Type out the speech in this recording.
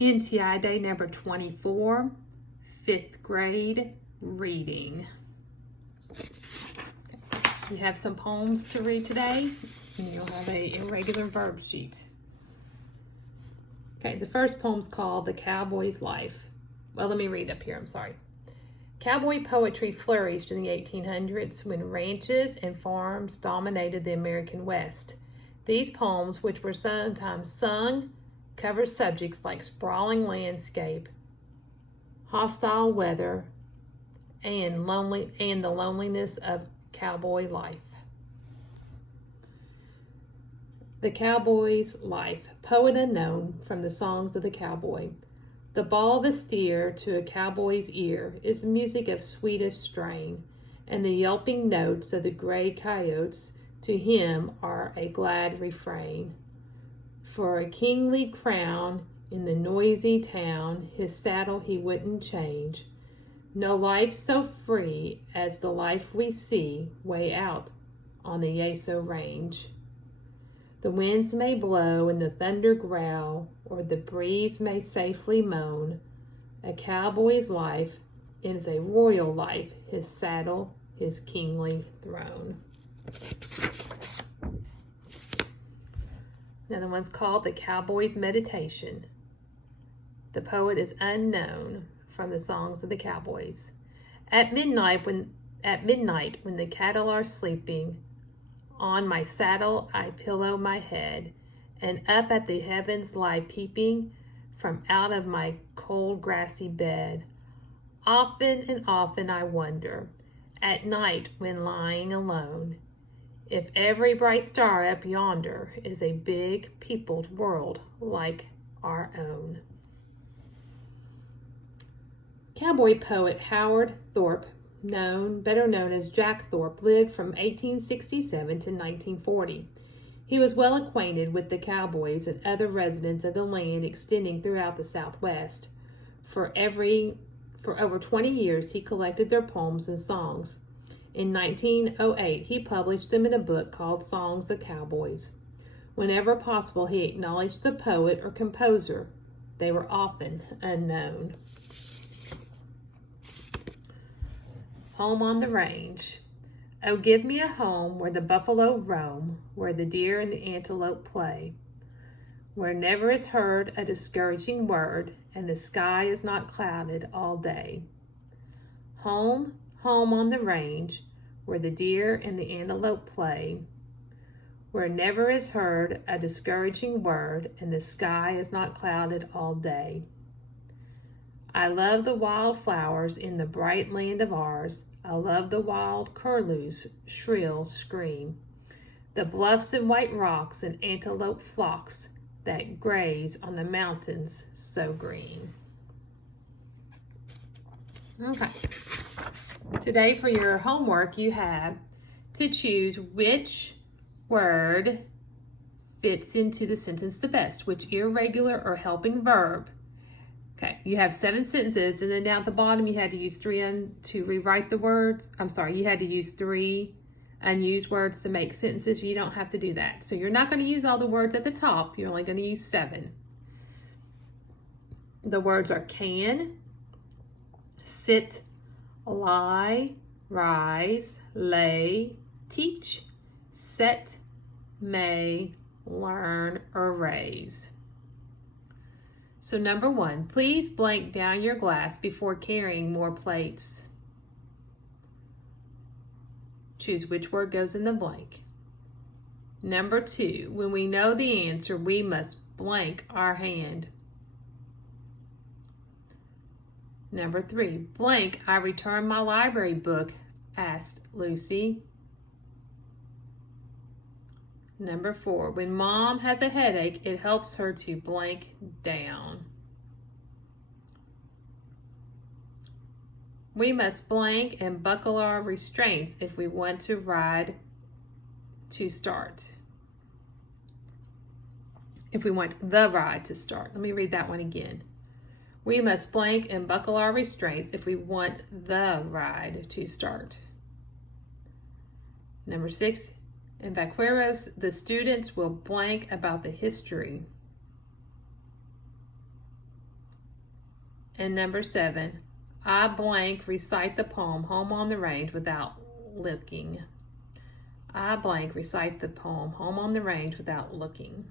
NTI Day number 24, 5th grade reading. You have some poems to read today, and you'll have a irregular verb sheet. Okay, the first poem's called The Cowboys Life. Well, let me read up here, I'm sorry. Cowboy poetry flourished in the 1800s when ranches and farms dominated the American West. These poems, which were sometimes sung, cover subjects like sprawling landscape, hostile weather, and the loneliness of cowboy life. The Cowboy's Life, poet unknown from the songs of the cowboy. The bawl of a steer to a cowboy's ear is music of sweetest strain, and the yelping notes of the gray coyotes to him are a glad refrain. For a kingly crown in the noisy town, his saddle he wouldn't change. No life so free as the life we see way out on the Yeso Range. The winds may blow and the thunder growl, or the breeze may safely moan. A cowboy's life is a royal life, his saddle, his kingly throne. Another one's called The Cowboys Meditation. The poet is unknown from the songs of the cowboys. At midnight when the cattle are sleeping, on my saddle I pillow my head, and up at the heavens lie peeping from out of my cold grassy bed. Often and often I wonder, at night when lying alone, if every bright star up yonder is a big peopled world like our own. Cowboy poet Howard Thorpe, better known as Jack Thorpe, lived from 1867 to 1940. He was well acquainted with the cowboys and other residents of the land extending throughout the Southwest. For over 20 years, he collected their poems and songs. In 1908, he published them in a book called Songs of Cowboys. Whenever possible, he acknowledged the poet or composer. They were often unknown. Home on the Range. Oh, give me a home where the buffalo roam, where the deer and the antelope play, where never is heard a discouraging word, and the sky is not clouded all day. Home, home on the range, where the deer and the antelope play, where never is heard a discouraging word, and the sky is not clouded all day. I love the wildflowers in the bright land of ours. I love the wild curlew's shrill scream, the bluffs and white rocks and antelope flocks that graze on the mountains so green. Okay. Today for your homework, you have to choose which word fits into the sentence the best, which irregular or helping verb. Okay, you have 7 sentences, and then down at the bottom you had to use 3 to rewrite the words. You had to use 3 unused words to make sentences. You don't have to do that. So you're not going to use all the words at the top. You're only going to use 7. The words are can, sit, lie, rise, lay, teach, set, may, learn, or raise. So number 1, please blank down your glass before carrying more plates. Choose which word goes in the blank. Number 2, when we know the answer, we must blank our hand. Number 3, blank, I returned my library book, asked Lucy. Number 4, when mom has a headache, it helps her to blank down. We must blank and buckle our restraints if we want to ride to start. If we want the ride to start. Let me read that one again. We must blank and buckle our restraints if we want the ride to start. Number 6, in Vaqueros, the students will blank about the history. And number 7, I blank recite the poem Home on the Range without looking. I blank recite the poem Home on the Range without looking.